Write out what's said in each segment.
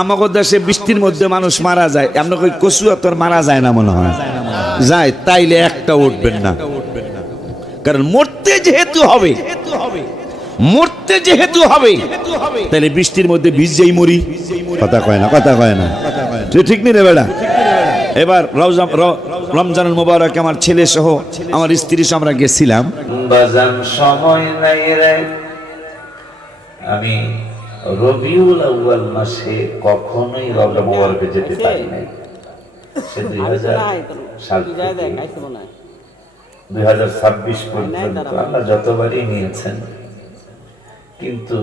আমাদের দেশে বৃষ্টির মধ্যে মানুষ মারা যায়, আমরা কই কচুয়া তোর মারা যায় না মনে হয়, যায় তাইলে একটা উঠবেন না, কারণ মরতে যেহেতু হবে, মরতে যেহেতু হবে, তাহলে বৃষ্টির মধ্যে ভিজেই মরি। কথা কয় না, কথা কয় না, ঠিক নেই রে বেড়া। এবার রমজানুল মুবারক আমার ছেলে সহ আমার স্ত্রী সহ আমরা গেছিলাম। বাজান সময় নাই রে, আমি রবিউল আউয়াল মাসে কখনোই রওজা মুবারকে যেতে পারি নাই। সে 2000 সাল থেকে 2026 পর্যন্ত আল্লাহ যতবারই নিয়েছেন, কিন্তু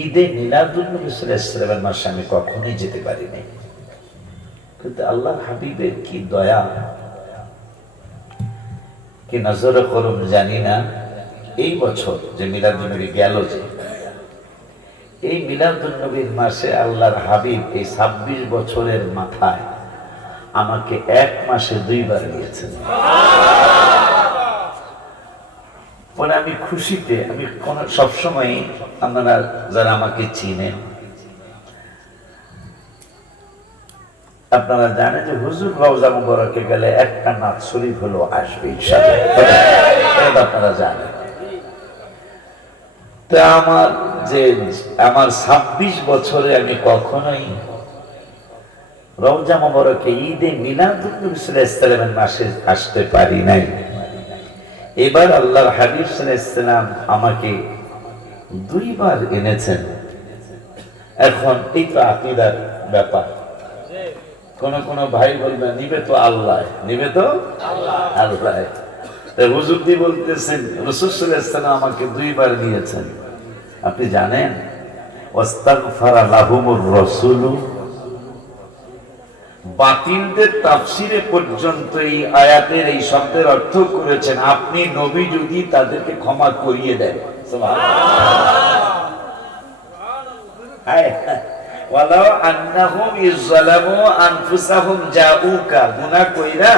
ঈদে মিলাদুন নবী সাল্লাল্লাহু আলাইহি ওয়াসাল্লামের মাসে আমি কখনোই যেতে পারি নাই। কিন্তু আল্লাহ হাবিবের কি দয়া, কি নজরে করুন জানি না, এই বছর যে মিলাদুন নবী গেল, যে এই মিলাদুন নবীর মাসে আল্লাহর হাবিব এই 26 বছরের মাথায় আমাকে এক মাসে 2 বার নিয়েছেন। পরে আমি খুশিতে, আমি সবসময়, আপনারা যারা আমাকে চিনেন আপনারা জানেন যে হুজুর রওজা মুবারকে গেলে একটা নাত শরীফ হলো আসবে ইনশাআল্লাহ, আপনারা জানেন। তো আমার 26 বছরে আমি কখনোই রওজা মুবারকে ঈদে মিলাদুন নবী সাল্লাল্লাহু আলাইহি ওয়াসাল্লামের মাসে আসতে পারি নাই। এবার আল্লাহর হাবিব সাল্লাল্লাহু আলাইহি ওয়াসাল্লাম আমাকে 2 বার এনেছেন। এখন এই তো আকীদার ব্যাপার, কোন ভাই বলবে নিবে তো আল্লাহ, নিবে তো আল্লাহ। হুজুর কি বলতেছেন, রাসূল সাল্লাল্লাহু আলাইহি ওয়াসাল্লাম আমাকে 2 বার দিয়েছেন। আপনি জানেন ওয়াস্তাগফারা লাহুমুর রাসূল, বাতিলদের তাফসিরে পর্যন্ত এই আয়াতের এই শব্দের অর্থ করেছেন আপনি নবী যদি তাদেরকে ক্ষমা করিয়ে দেন। সুবহানাল্লাহ। ওয়ালাউ আন্নাহুম ইযলামু আনফুসাহুম জাউকা, গুনাহ কইরা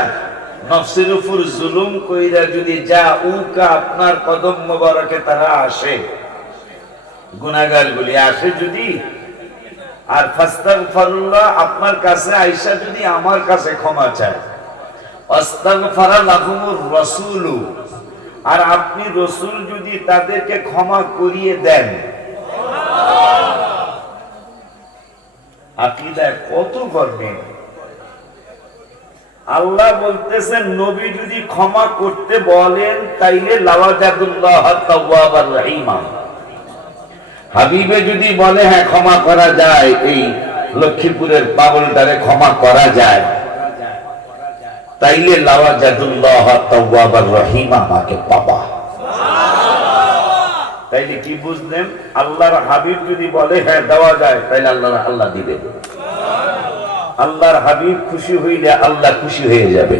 নফসের উপর জুলুম কইরা যদি জাউকা আপনার কদম মোবারকে তারা আসে, গুনাহগারগুলি আসে যদি, আর ফাস্তাগফিরুল্লাহ আপনার কাছে আয়েশা যদি আমার কাছে ক্ষমা চায়, আস্তাগফারা লাহুমুর রাসূল, আর আপনি রাসূল যদি তাদেরকে ক্ষমা করিয়ে দেন। আকীদা কত গর্বে! আল্লাহ বলতেছেন নবী যদি ক্ষমা করতে বলেন তাইলে লাওয়াজাদুল্লাহ তাওয়াবার রহিমা, হাবিবে যদি বলে হ্যাঁ ক্ষমা করা যায়, এই লক্ষ্মীপুরের পাগলটারে ক্ষমা করা যায়, তাইলে লাওয়াজাদুল্লাহ তাওয়াবার রহিমা আমাকে পাবা। তাইলে কি বুঝলেন, আল্লাহর হাবিব যদি বলে হ্যাঁ দেওয়া যায়, তাইলে আল্লাহ দিবে। আল্লাহর হাবিব খুশি হইলে আল্লাহ খুশি হয়ে যাবে।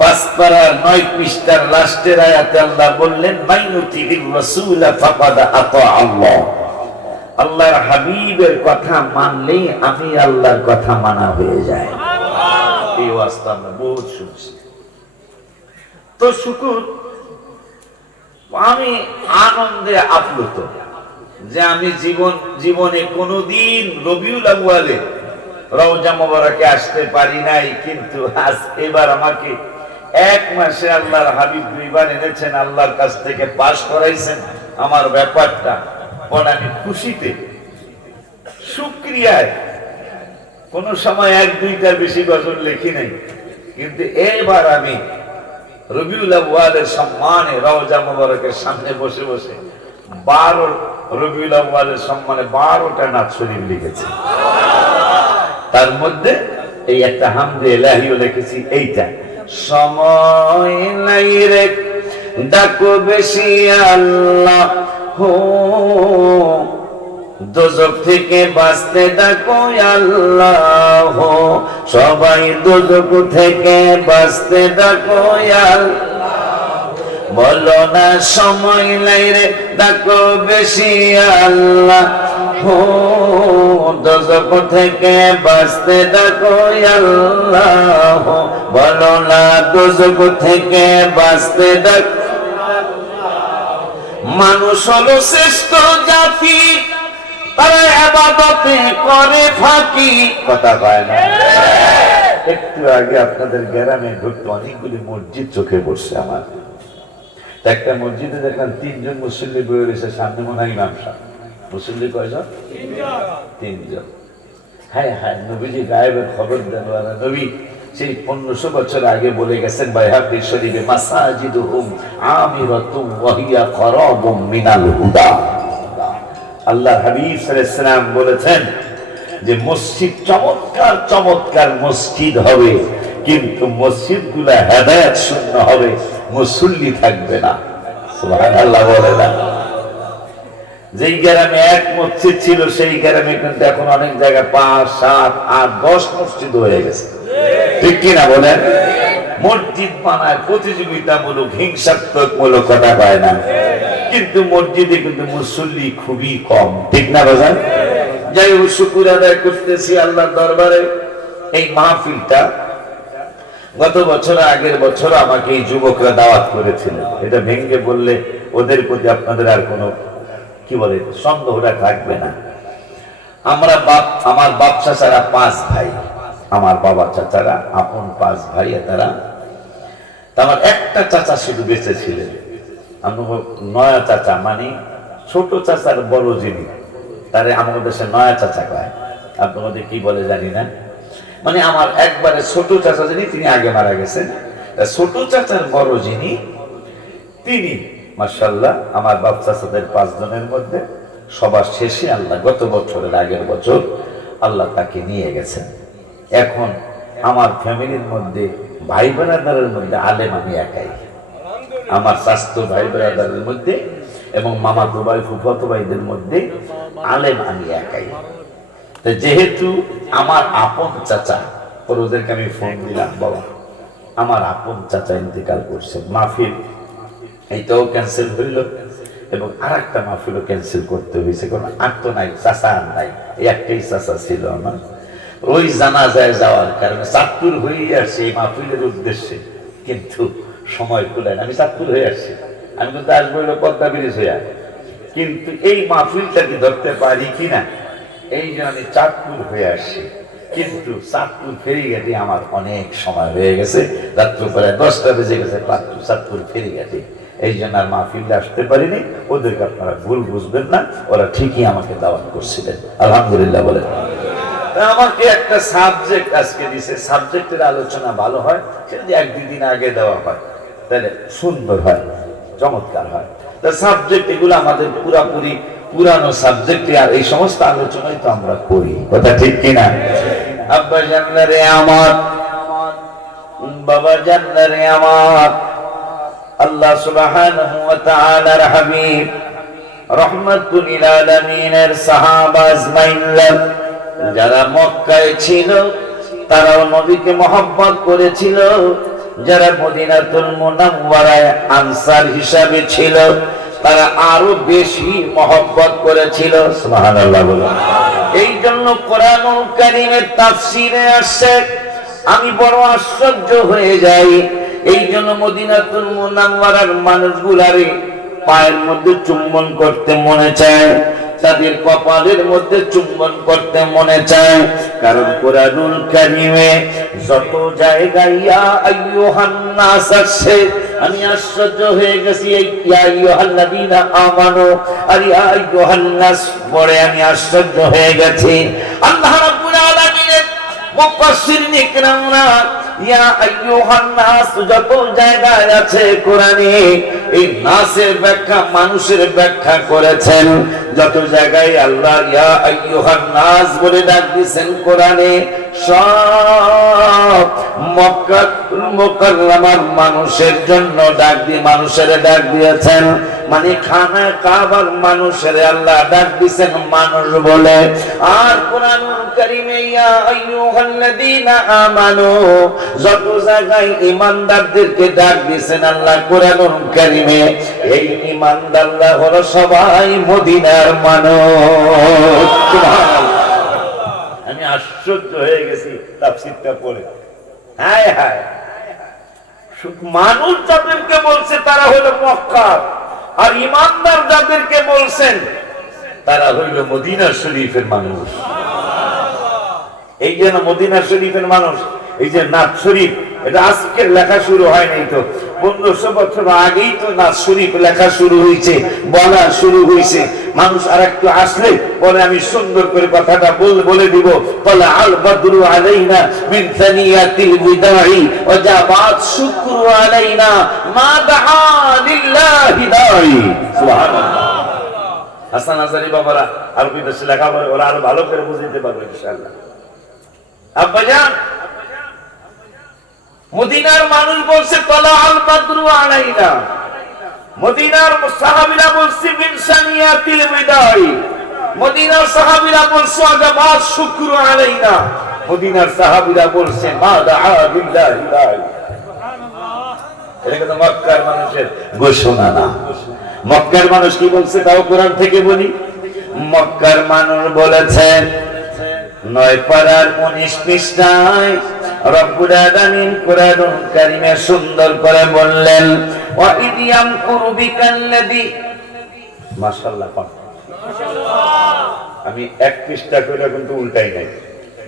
5 পারা 9 পৃষ্ঠার লাস্টের আয়াতে আল্লাহ বললেন মাইনুতির রাসূল ফাকাদ আতা আল্লাহ, আল্লাহর হাবিবের কথা মানলেই আমি আল্লাহর কথা মানা হয়ে যায়। এই ওয়াজটা আমরা বহুত শুনছি। তো শুকর, আমি আনন্দে আপ্লুত যে আমি জীবনে কোনোদিন রবিউল আউয়ালে রওজা মুবারকে আসতে পারি নাই, কিন্তু আজ এবার আমাকে এক মাসে আল্লাহর হাবিব 2 বার এনেছেন, আল্লাহর কাছ থেকে পাস করাইছেন আমার ব্যাপারটা। পরে আমি খুশিতে, শুকরিয়ায়, কোন সময় 1-2টার বেশি গজল লিখি নাই, কিন্তু এবার আমি রবিউল আউয়ালের সম্মানে রওজা মুবারকের সামনে বসে বসে 12 রবিউল আউয়ালের সম্মানে 12টা নাত শরীফ লিখেছি। তার মধ্যে এই একটা হামদে ইলাহিও লিখেছি, এইটা সময় নাই রে ডাকো বেশি আল্লাহ হো, দোজখ থেকে বাঁচতে ডাকো আল্লাহ হো, সবাই দোজখ থেকে বাঁচতে ডাকো আল্লাহ, বলো না সময় নাই রে ডাকো বেশি আল্লাহ হো, দোজখ থেকে বাঁচতে ডাকো আল্লাহ, বলো না দোজখ থেকে বাঁচতে ডাকো। মানুষ হলো শ্রেষ্ঠ জাতি, তারা ইবাদতে করে ফাঁকি, কথা কয় না। একটু আগে আপনাদের গ্রামে ঢুকতে অনেকগুলি মসজিদ চোখে পড়ছে আমার। একটা মসজিদে দেখলাম 3 জন মুসল্লি বয়ে রয়েছে, সামনে মনে হয় ইমাম সাহেব। মুসল্লি কয়জন? 3 জন। হ্যাঁ হ্যাঁ, নবীজি গায়েবের খবর দেন। নবী সেই 1500 বছর আগে বলে গেছেন বাইহাকী শরীফে, মাসাজিদুহুম আমিরাতুম ওয়া হিয়া করাবুম মিনাল হুদা। আল্লাহ হাবিব সাল্লাল্লাহু আলাইহি ওয়াসাল্লাম বলেছেন যে মসজিদ চমৎকার চমৎকার মসজিদ হবে, কিন্তু মসজিদগুলো হেদায়েত শূন্য হবে, মুসল্লি থাকবে না। সুবহানাল্লাহ বলে না। যেই গ্রামে এক মসজিদ ছিল সেই গ্রামে কিন্তু এখন অনেক জায়গায় 5, 7, 8, 10 মসজিদ হয়ে গেছে, ঠিক কিনা বলেন? মসজিদ বানায় প্রতিযোগিতামূলক, হিংসাত্মকমূলক, কথা পায় না, কিন্তু মসজিদে কিন্তু মুসল্লি খুবই কম, ঠিক না বাজান? যাই হোক, শুকর আদায় করতেছি আল্লাহর দরবারে। এই মাহফিলটা গত বছর আগের বছর আমাকে এই যুবকরা দাওয়াত করেছিলেন। এটা ভেঙে বললে ওদের প্রতি আপনাদের আর কোনো কি বলে সন্দেহটা থাকবে না। আমার বাপ চাচারা 5 ভাই, আমার বাবা চাচারা আপন 5 ভাই। তারা আমার একটা চাচা শুধু বেঁচে ছিলেন, নয়া চাচা, মানে ছোট চাচার বড় যিনি, তারে আমাদের দেশে নয়া চাচা কয়। আপনাদের কি বলে জানি না, মানে আমার একবারে ছোট চাচা যিনি, তিনি আগে মারা গেছেন। ছোট চাচার বড় যিনি, তিনি মাশাআল্লাহ আমার বাপ চাচাদের 5 জনের মধ্যে সবার শেষে আল্লাহ গত বছরের আগের বছর আল্লাহ তাকে নিয়ে গেছেন। এখন আমার ফ্যামিলির মধ্যে ভাই ব্রাদারের মধ্যে আলেম আমি একাই, আমার স্বাস্থ্য ভাই ব্রাদারের মধ্যে এবং মামাতো ভাই ফুফাতো ভাইদের মধ্যে আলেম আমি একাই। যেহেতু আমার আপন চাচা, ওদেরকে আমি ফোন দিলাম, বাবা আমার আপন চাচা ইন্তেকাল করছে, মাহফিল এইটাও ক্যান্সেল হইল এবং আর একটা মাহফিলও ক্যান্সেল করতে হয়েছে, কারণ আর তো নাই, চাচা আর নাই, একটাই চাচা ছিল আমার। ওই জানাজায় যাওয়ার কারণে চাঁদপুর হয়ে আসছে এই মাহফিলের উদ্দেশ্যে, কিন্তু সময় কুলায় না। আমি চাঁদপুর হয়ে আসছি, আমি কিন্তু আসবো হইলো পদ্মা ব্রিজ হয়ে, কিন্তু এই মাহফিলটাকে ধরতে পারি কিনা এই জন্য আমি চাঁদপুর হয়ে আসছি। কিন্তু চাঁদপুর ফেরিঘাটে আমার অনেক সময় হয়ে গেছে, রাত্র প্রায় 10টা বেজে গেছে চাঁদপুর ফেরিঘাটে, এই জন্য আর মাহফিলে আসতে পারিনি। ওদেরকে আপনারা ভুল বুঝবেন না, ওরা ঠিকই আমাকে দাওয়াত করছিলেন, আলহামদুলিল্লাহ বলেন। আমাকে একটা সাবজেক্ট আজকে দিছে, সাবজেক্টের আলোচনা ভালো হয়, সেটা যদি 1-2 দিন আগে দেওয়া হয় তাহলে সুন্দর হয়, চমৎকার হয়। সাবজেক্ট এগুলো আমাদের পুরাপুরি পুরানো সাবজেক্টে, আর এই সমস্ত আলোচনাই তো আমরা করি, কথা ঠিক কিনা? আব্বা জানলে আমার, বাবা জানলে আমার, আল্লাহ সুবহানাহু ওয়া তাআলার হাবিব রাহমাতুল লিল আলামিনের সাহাবা আজমাইন, যারা মক্কায় ছিল তারাও নবীকে মহব্বত করেছিল, যারা মদিনাতুল মুনাওয়ারায় আনসার হিসাবে ছিল তারা আরো বেশি মহব্বত করেছিল, সুবহানাল্লাহ বলুন। এই জন্য কোরআনুল কারীমের তাফসীরে আসছে, আমি বড় আশ্চর্য হয়ে যাই। এই জন্য মদিনাতুল মুনাওয়ারার মানুষগুলারে পায়ের মধ্যে চুম্বন করতে মনে চায়, তাদের কপালের মধ্যে চুম্বন করতে মনে চায়, কারণ কোরআনুল কারীমে যত জায়গায় ইয়া আইয়ুহান নাস আছে, আমি আশ্চর্য হয়ে গেছি। এই ইয়া আইয়ুহাল্লাযীনা আমানু আর ইয়া আইয়ুহান নাস পরে আমি আশ্চর্য হয়ে গেছি। আল্লাহ রাব্বুল আলামিনের মুফাসসিরিন ইকরামরা ইয়া আইয়ুহান নাস যত জায়গায় আছে কোরআনে, এই নাসের ব্যাখ্যা মানুষের ব্যাখ্যা করেছেন। যত জায়গায় আল্লাহ ইয়া আইয়ুহান নাস বলে ডাক দিয়েছেন কোরআনে, সব মক্কা মুকাররমার মানুষের জন্য ডাক দিয়ে মানুষের ডাক দিয়েছেন, মানে খানা কাবার মানুষের আল্লাহ ডাক দিয়েছেন মানুষ বলে। আর কোরআনুল কারীমে ইয়া আইয়ুহাল্লাযীনা আমানু যত জায়গায় ঈমানদারদেরকে ডাক দিয়েছেন আল্লাহ কোরআনুল কারীমে, এই ঈমানদাররা হলো সবাই মদিনার মানুষ। সুবহানাল্লাহ, আমি আশ্চর্য হয়ে গেছি তাফসীরটা পড়ে। হায় হায়, মানুষ যাদেরকে বলছে তারা হলো মক্কা, আর ঈমানদার যাদেরকে বলছেন তারা হইল মদিনা শরীফের মানুষ। এই যেন মদিনা শরীফের মানুষ, এই যে নাথ শরীফ, এটা আজকের লেখা শুরু হয় নাই তো, 1500 বছর আগেই তো নাথ শরীফ লেখা শুরু হয়েছে, বলা শুরু হয়েছে। মানুষ আর একটু আসলে বলে আমি সুন্দর করে কথাটা বলে দিব, বলে আল বদরু আলাইনা মিন সানিয়াতিল বিদাই ওয়া জাবাত শুকরু আলাইনা মা দাআ লিল্লাহি দাই। সুবহানাল্লাহ। হাসান আজারি বাবারা আরবি দেশে লেখা বলে, ওরা আরো ভালো করে বুঝতে পারবে ইনশাআল্লাহ। আব্বাজান, মদিনার মানুষ বলছে তলা আল বদরু আলাইনা, মদিনার সাহাবীরা বলছে মিন সানিয়াতিল বিদাই, মদিনার সাহাবীরা বলছে আজাবাত শুকরু আলাইনা, মদিনার সাহাবীরা বলছে মা দাআ বিল্লাহি দাই। এটা কিন্তু মক্কার মানুষের ঘোষণা না। মক্কার মানুষ কি বলছে তাও কোরআন থেকে বলি। মক্কার মানুষ বলেছেন 9 পারার 19 পৃষ্ঠায় রব্বুল আলামিন কোরআনুল কারীমে সুন্দর করে বললেন ওয়া ইদিয়াম কুরবিকাল্লাযী, মাশাআল্লাহ মাশাআল্লাহ। আমি 1 পৃষ্ঠা করে কিন্তু উল্টাই নাই।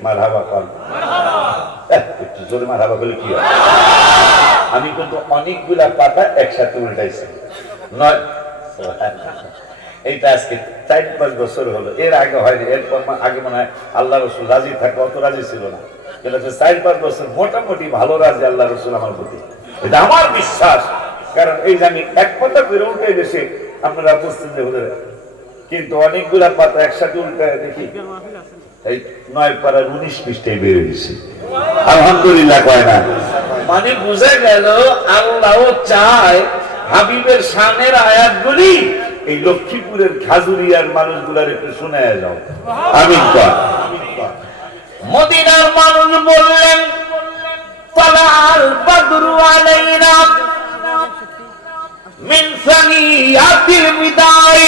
মারহাবা কোন মারহাবা, একটু জোরে মারহাবা বলে কি হয়। আমি কিন্তু অনেকগুলা পাতা একসাথে উল্টাইছি। এইটা আজকে 4-5 বছর হলো, এর আগে হয়নি। এরপর আগে মনে হয় আল্লাহ রসুল রাজি থাকে, অত রাজি ছিল না। 4-5 বছর মোটামুটি ভালো রাজি আল্লাহ রসুল আমার প্রতি, এটা আমার বিশ্বাস। কারণ এই যে আমি এক পাতা করে উল্টে গেছি, আপনারা বুঝতেন যে হুজুর, কিন্তু অনেকগুলা পাতা একসাথে উল্টায় দেখি এই 9 পারার 19 পৃষ্ঠায় বেরিয়ে গেছে। আলহামদুলিল্লাহ কয় না, মানে বুঝে গেল আল্লাহ চায় হাবিবের শানের আয়াতগুলি এই লক্ষ্মীপুরের খাজুরিয়ার মানুষগুলার একটু শোনায় যাও। আমিন কর। মদিনার মানুষ বললেন তালাল বদরু আলাইনা মিন সানিয়াতিল বিদাই,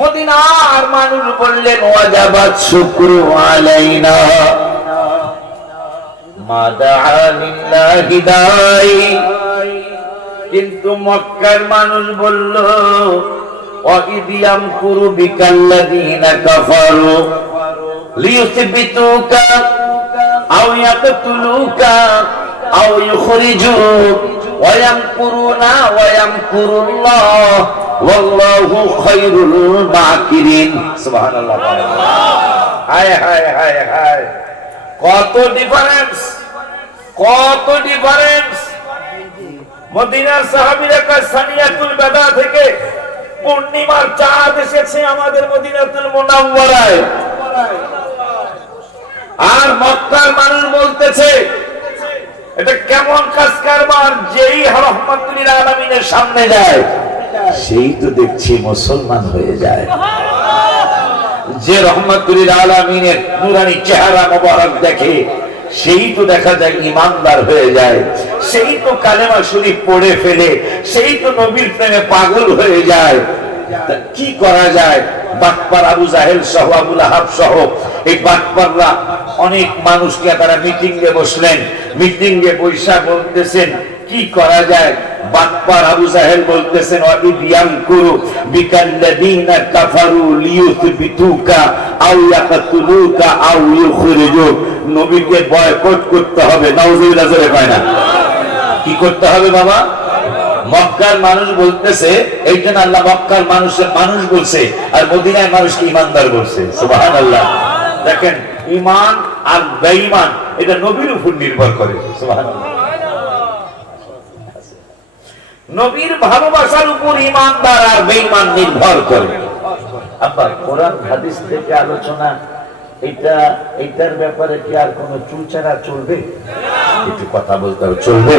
মদিনার মানুষ বললেন ওয়াজাবাত শুকরু আলাইনা মা দাআ লিল্লাহি দাই। কিন্তু মক্কার মানুষ বলল ওয়াইদিয়াম কুরবিকাল্লাযীনা কাফারু লিয়ুসবিতুকা আও ইয়াকতুলুকা আও ইউখরিজুক ওয়া ইয়ামকুরুনা ওয়া ইয়ামকুরুল্লাহ ওয়াল্লাহু খায়রুল মাকিরিন। সুবহানাল্লাহ। হায় হায় হায় হায়, কত ডিফারেন্স, কত ডিফারেন্স। মদিনার সাহাবীরা কয় সানিয়াতুল বিদা থেকে পূর্ণিমার চাঁদ এসেছে আমাদের মদিনাতুল মুনাওয়ারায়, আর মক্কার মানুষ বলতেছে এটা কেমন কাজ কারবার, যেই রহমাতুল আলামিনের সামনে যায় সেই তো দেখছি মুসলমান হয়ে যায়। যে রহমাতুল আলামিনের নূরানি চেহারা মোবারক দেখে সেই তো দেখা যায় ইমানদার হয়ে যায়, সেই তো কালেমা শরীফ পড়ে ফেলে, সেই তো নবীর প্রেমে পাগল হয়ে যায়। কি করা যায়? বাটপার আবু জাহেল সহ, আবু লাহাব সহ এই বাটপাররা অনেক মানুষকে তারা মিটিং এ বসলেন, মিটিং এ বৈশা বলতেছেন কি করা যায়। বাটপার আবু জাহেল বলতেছেন ওয়াইদিয়াম কুরু বিকাল্লাযীনা কাফারু লিয়ুসবিতুকা আও ইয়াকতুলুকা আও ইউখরিজুক। নবীকে বয়কট করতে হবে। নাউযুবিল্লাহ জোরে কয় না। কি করতে হবে বাবা? মক্কার মানুষ বলতেছে, এই জন্য আল্লাহ মক্কার মানুষের মানুষ বলছে আর মদিনার মানুষকে ইমানদার বলছে। সুবহানাল্লাহ। দেখেন, ঈমান আর বেঈমান এটা নবীর উপর নির্ভর করে। সুবহানাল্লাহ। নবীর ভালোবাসার উপর ঈমানদার আর বেঈমান নির্ভর করে। আবার কোরআন হাদিস থেকে আলোচনা, এইটার ব্যাপারে কি আর কোনো চুলচারা চলবে? একটু কথা বলতে হবে, চলবে?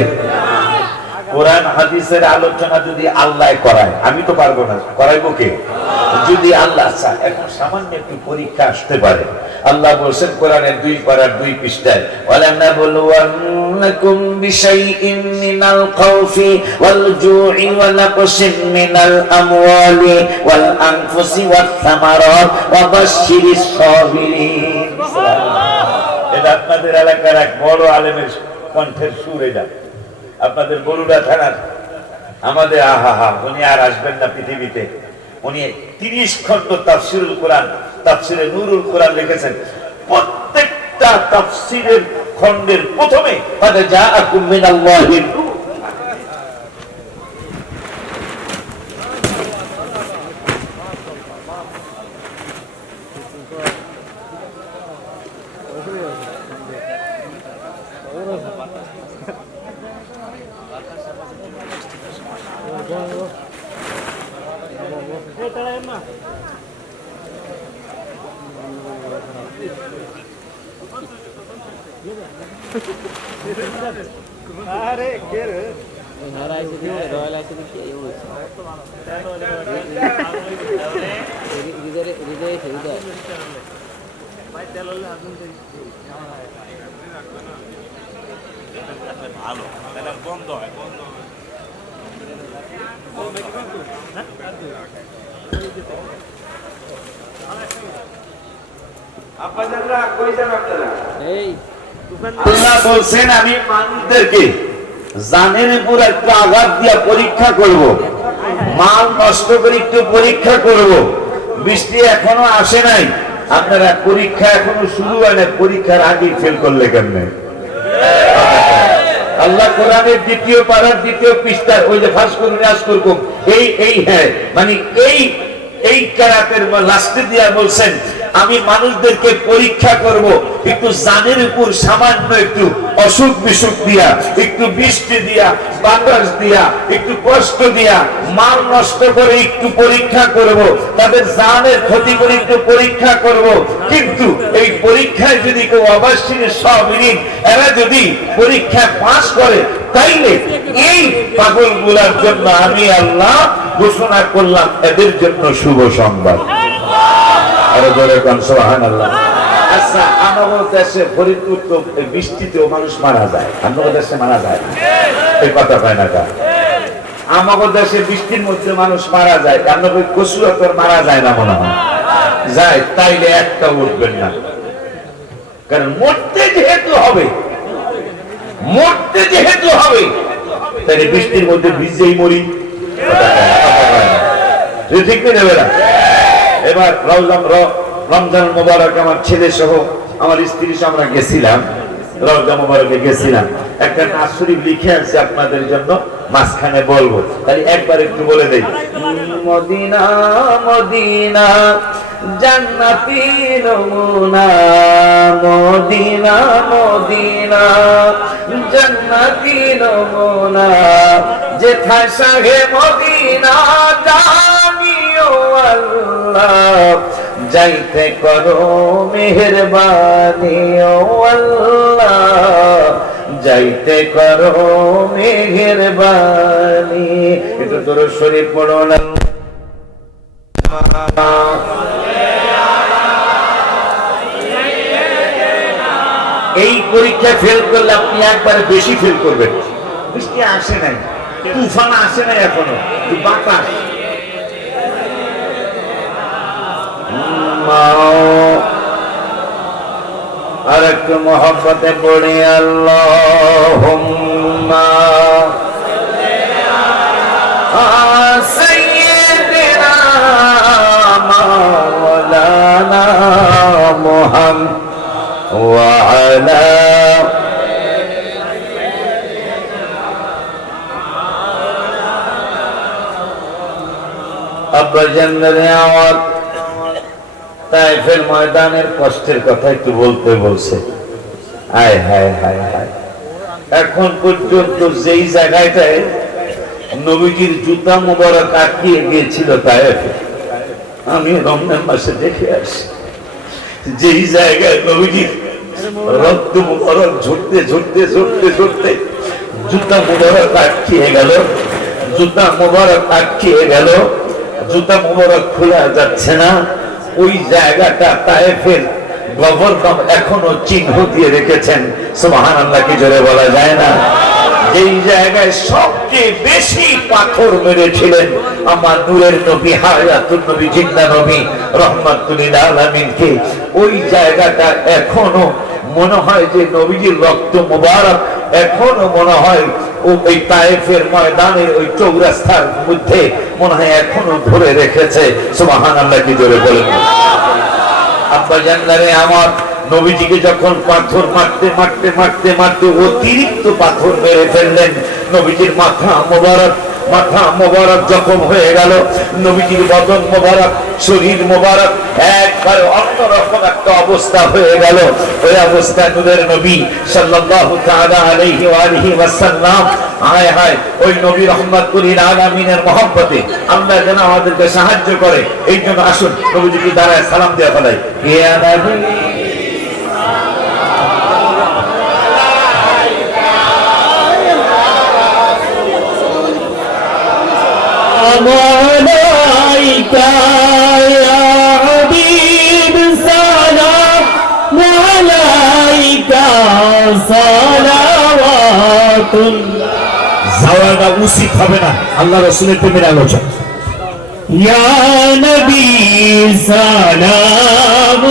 কোরআন হাদিসের আলোচনা যদি আল্লাহ করায়, আমি তো পারবো না, করাইবো কে? যদি আল্লাহ চায়। এখন সামান্য একটু পরীক্ষা আসতে পারে। আল্লাহ বলেন কোরআনের 2 পারার 2 পৃষ্ঠায় ওয়ালানাবলুওয়ান্নাকুম বিশাইইন মিনাল খাউফি ওয়াল জু'i ওয়া নাকসিম মিনাল আমওয়ালি ওয়াল আনফুসি ওয়াত সামারাত ওয়া বাশশিরিস সাবিরিন। এটা আপনাদের এলাকার এক বড় আলেমের কণ্ঠের সুর। এটা আপনাদের বরুড়া থানার আমাদের উনি আর আসবেন না পৃথিবীতে, উনি 30 খণ্ড তাফসিরুল কোরআন, তাফসিরে নূরুল কোরআন লিখেছেন। প্রত্যেকটা তাফসিরের খণ্ডের প্রথমে ফাদা জাআকুম মিনাল্লাহি নূর। अरे केर ভালো তাহলে বন্ধ হয় আপনারা কই যান আপনারা? আল্লাহ বলছেন আমি মানুষদেরকে জানের উপর একটু আঘাত দিয়া পরীক্ষা করব, মাল নষ্ট করে একটু পরীক্ষা করব। বৃষ্টি এখনো আসে নাই, আপনারা পরীক্ষা এখনো শুরু হয় না, পরীক্ষার আগে ফেল করলে কেমনে? আল্লাহ কোরআনের 2য় পারার 2য় পৃষ্ঠার ওই যে ফাঁস করুন আজ করুন এই হ্যাঁ মানে এই কেরাতের লাস্টে দিয়া বলছেন আমি মানুষদেরকে পরীক্ষা করব, একটু জানের উপর সামান্য একটু অসুখ বিসুখ দিয়া, একটু বৃষ্টি দিয়া, বাতাস দিয়া, একটু কষ্ট দিয়া, মাল নষ্ট করে একটু পরীক্ষা করব, তাদের জানের ক্ষতি করে একটু পরীক্ষা করব। কিন্তু এই পরীক্ষায় যদি কেউ অবাসীন সবিনীন এরা যদি পরীক্ষা পাস করে, তাইলে এই পাগলগুলার জন্য আমি আল্লাহ ঘোষণা করলাম এদের জন্য শুভ সংবাদ। আরো জোরে কোন সুবহানাল্লাহ। আচ্ছা, আমাদের দেশে ফরিদপুর তো বৃষ্টিতেও মানুষ মারা যায়, আমাদের দেশে মারা যায় না, এই কথা হয় না? আমাদের দেশে বৃষ্টির মধ্যে মানুষ মারা যায়, আপনাদের কচুয়াতর মারা যায় না মনে হয়? যায়, তাইলে একটা উঠবেন না, কারণ মরতে যেহেতু হবে, মরতে যেহেতু হবে, তাইলে বৃষ্টির মধ্যে ভিজেই মরি, ঠিক নেবে না? এবার রমজান মোবারক আমার ছেলে সহ আমার স্ত্রী সহ আমরা গেছিলাম, রমজান মোবারকে গেছিলাম। একটা নাস শরীফ লিখে আছে আপনাদের জন্য, মাঝখানে বলবো, তাই একবার একটু বলে দেই। মদিনা মদিনা জান্নাতি নমুনা, মদিনা মদিনা জান্নাতি নমুনা, যেথায় সাহে মদিনা জানিও আল্লাহ, যাইতে করো মেহেরবানি ও আল্লাহ, যাইতে করো মেহেরবানি। একটু দরুদ শরীফ পড়ো না। এই পরীক্ষা ফেল করলে আপনি একবারে বেশি ফেল করবেন। বৃষ্টি আসে নাই, তুফান আসে নাই এখনো, বাতাস। আর একটু মহব্বতে পড়ি আল্লাহুম্মা সাইয়্যিদিনা মাওলানা মুহাম্মদ ওয়া আলা আব্বা জান্নাতের আওয়াজ। তাইফের ময়দানের কষ্টের কথা একটু বলতে বলছে। হায় হায় হায় হায়, এখন পর্যন্ত যেই জায়গাটায় নবীজির জুতা মুবারক আটকিয়ে গিয়েছিল তাইফে, আমি রমজান মাসে দেখে আসি, যেই জায়গায় নবীজির রক্ত মুবারক ঝরতে ঝরতে ঝরতে ঝরতে জুতা মুবারক আটকিয়ে গেল, জুতা মুবারক আটকিয়ে গেল, জুতা মুবারক খোলা যাচ্ছে না, ওই জায়গাটা তায়েফের গভর্নর এখনো চিহ্ন দিয়ে রেখেছেন। সুবহানাল্লাহ কি জোরে বলা যায় না? যেই জায়গায় সবচেয়ে বেশি পাথর মেরেছিলেন আমার নূরের নবী হায়াতুন নবী জিন্দা নবী রাহমাতুল লিল আলামিনকে, ওই জায়গাটা এখনো মনে হয় যে নবীজির রক্ত মুবারক এখনো মনে হয় ওই তায়েফের ময়দানের ওই চৌরাস্তার মধ্যে মনে হয় এখনো ধরে রেখেছে। সুবহানাল্লাহ কি জোরে বলেন। আব্বা জানলারে আমার নবীজিকে যখন পাথর মারতে মারতে মারতে মারতে অতিরিক্ত পাথর মেরে ফেললেন, নবীজির মাথা মোবারক জখম হয়ে গেল, নবীজির বদন মোবারক, শরীর মোবারক একবার অন্যরকম একটা অবস্থা হয়ে গেল। ওই অবস্থায় নূরের নবী সাল্লাল্লাহু তাআলা আলাইহি ওয়া আলিহি ওয়াসাল্লাম হায় হায় ওই নবী রহমাতুল আলামিনের মহব্বতে আল্লাহ যেন আমাদেরকে সাহায্য করে। এই জন্য আসুন নবীজিকে দাঁড়ায় সালাম দেওয়া ফেলাই। ইয়া নবী عليك يا حبيب سلام عليك صلوات যাওয়াটা উচিত হবে না আল্লাহ রাসূলের প্রেমের আলোচনা। يا نبي سلام